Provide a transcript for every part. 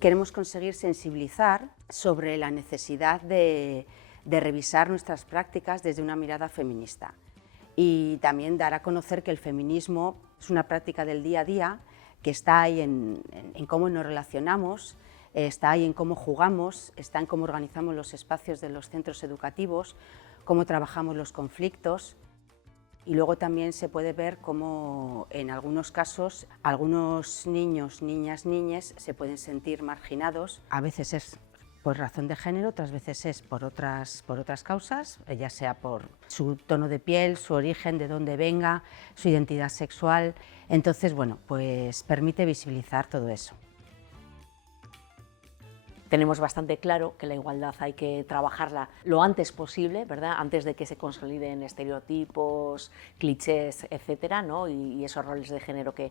Queremos conseguir sensibilizar sobre la necesidad de revisar nuestras prácticas desde una mirada feminista y también dar a conocer que el feminismo es una práctica del día a día que está ahí en cómo nos relacionamos, está ahí en cómo jugamos, está en cómo organizamos los espacios de los centros educativos, cómo trabajamos los conflictos. Y luego también se puede ver cómo en algunos casos algunos niños, niñas, niñes se pueden sentir marginados. A veces es por razón de género, otras veces es por otras causas, ya sea por su tono de piel, su origen, de dónde venga, su identidad sexual. Entonces, bueno, pues permite visibilizar todo eso. Tenemos bastante claro que la igualdad hay que trabajarla lo antes posible, ¿verdad? Antes de que se consoliden estereotipos, clichés, etcétera, ¿no? y esos roles de género que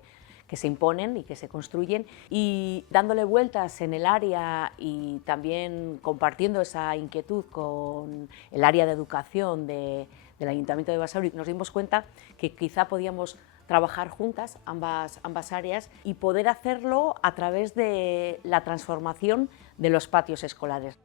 se imponen y que se construyen, y dándole vueltas en el área y también compartiendo esa inquietud con el área de educación del Ayuntamiento de Basauri, nos dimos cuenta que quizá podíamos trabajar juntas ambas áreas y poder hacerlo a través de la transformación de los patios escolares.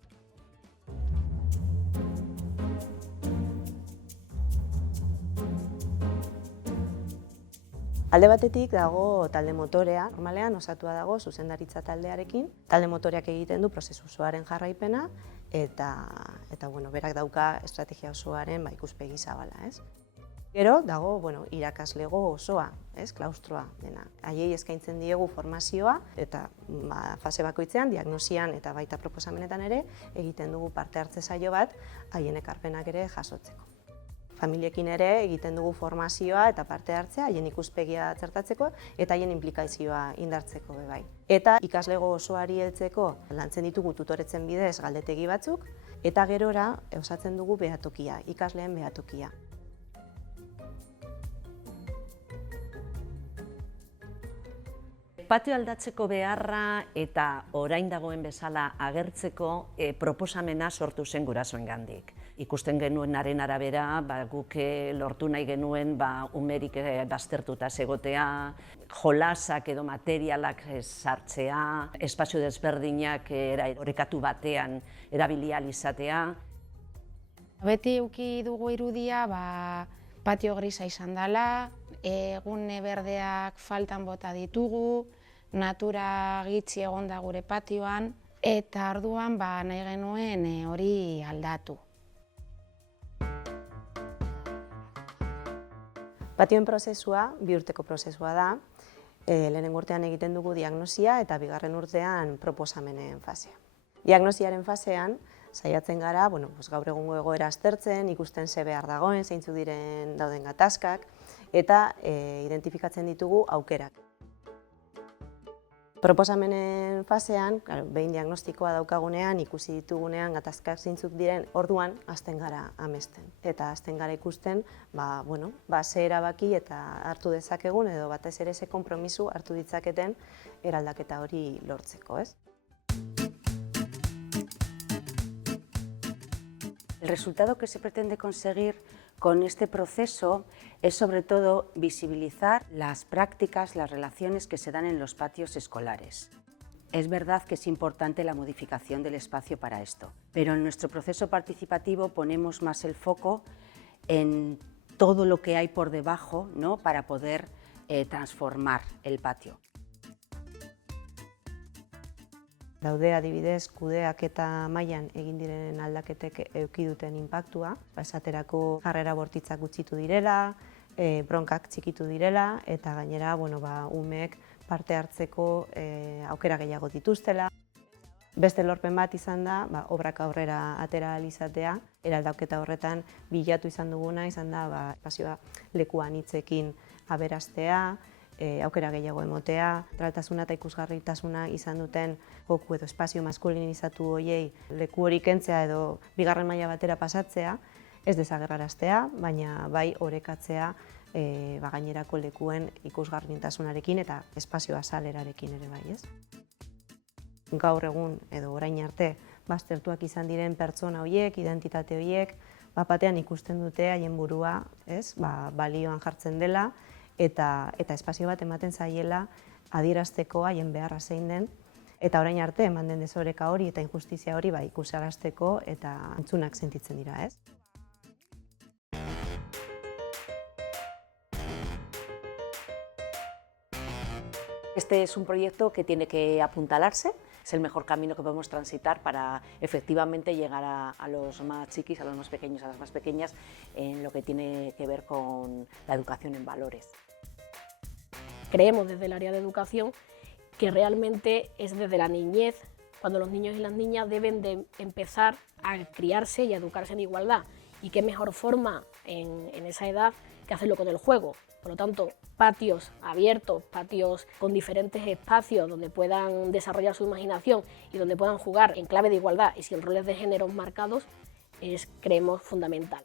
Alde batetik dago talde motorea, normalean osatua dago zuzendaritza taldearekin. Talde motoreak egiten du prozesu osoaren jarraipena eta bueno, berak dauka estrategia osoaren ikuspegi zabala, ez? Gero dago, irakaslego osoa, ez, klaustroa dena. Haiei eskaintzen diegu formazioa eta fase bakoitzean, diagnosian eta baita proposamenetan ere, egiten dugu parte hartze saio bat haien ekarpenak ere jasotzeko. Familiekin ere egiten dugu formazioa eta parte hartzea, haien ikuspegia txertatzeko eta haien inplikazioa indartzeko bai. Eta ikaslego osoari heltzeko lantzen ditugu tutoretzen bidez galdetegi batzuk eta gerora osatzen dugu behatokia, ikasleen behatokia. Patio aldatzeko beharra eta orain dagoen bezala agertzeko proposamena sortu zen gurasoengandik. Ikusten genuenaren arabera, guk lortu nahi genuen umerik baztertuta egotea, jolasak edo materialak sartzea, espazio desberdinak orekatu batean erabili ahal izatea. Beti eduki dugu irudia patio grisa izan dela, egune berdeak faltan bota ditugu, natura gitxi egon da gure patioan, eta orduan nahi genuen hori aldatu. Patioen prozesua, 2 urteko prozesua da, lehenengo urtean egiten dugu diagnosia eta bigarren urtean proposamenen fasea. Diagnosiaren fasean, saiatzen gara, gaur egungo egoera aztertzen, ikusten ze behar dagoen, zeintzuk diren dauden gatazkak, eta identifikatzen ditugu aukerak. Proposamenen fasean, behin diagnostikoa daukagunean, ikusi ditugunean gatazkak zeintzuk diren, orduan hasten gara amesten. Eta hasten gara ikusten, ze erabaki eta hartu dezakegun, edo batez ere ze konpromisu hartu ditzaketen eraldaketa hori lortzeko, ez? El resultado que se pretende conseguir con este proceso es sobre todo visibilizar las prácticas, las relaciones que se dan en los patios escolares. Es verdad que es importante la modificación del espacio para esto, pero en nuestro proceso participativo ponemos más el foco en todo lo que hay por debajo, ¿no?, para poder transformar el patio. Daude adibidez kudeaketa mailan egin diren aldaketek eduki duten inpaktua, esaterako jarrera bortitzak gutxitu direla, bronkak txikitu direla eta gainera umeek parte hartzeko aukera gehiago dituztela. Beste lorpen bat izan da, obrak aurrera atera ahal izatea, eraldaketa horretan bilatu izan duguna izan da espazioa leku anitzekin aberastea, aukera gehiago emotea, neutraltasuna eta ikusgarritasuna izan duten joku edo espazio maskulinizatu horiei leku hori kentzea edo bigarren maila batera pasatzea, ez desagerraraztea, baina bai orekatzea gainerako lekuen ikusgarritasunarekin eta espazio azalerarekin ere bai, ez? Gaur egun edo orain arte baztertuak izan diren pertsona horiek, identitate horiek, batean ikusten dute haien burua, ez? Balioan jartzen dela eta espazio bat ematen zaiela adierazteko haien beharra zein den Eta orain arte eman den desoreka hori eta injustizia hori ikusarazteko eta entzunak sentitzen dira, ez? Este es un proyecto que tiene que apuntalarse, es el mejor camino que podemos transitar para efectivamente llegar a los más chiquis, a los más pequeños, a las más pequeñas, en lo que tiene que ver con la educación en valores. Creemos desde el área de educación que realmente es desde la niñez cuando los niños y las niñas deben de empezar a criarse y a educarse en igualdad. Y qué mejor forma en esa edad que hacerlo con el juego. Por lo tanto, patios abiertos, patios con diferentes espacios donde puedan desarrollar su imaginación y donde puedan jugar en clave de igualdad y sin roles de género marcados es, creemos, fundamental.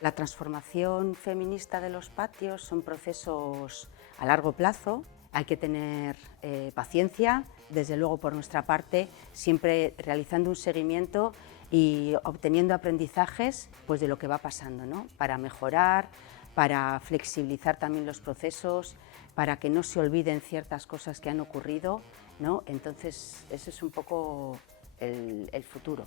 La transformación feminista de los patios son procesos a largo plazo. Hay que tener paciencia, desde luego por nuestra parte, siempre realizando un seguimiento y obteniendo aprendizajes pues, de lo que va pasando, ¿no? Para mejorar, para flexibilizar también los procesos, para que no se olviden ciertas cosas que han ocurrido, ¿no? Entonces, ese es un poco el futuro.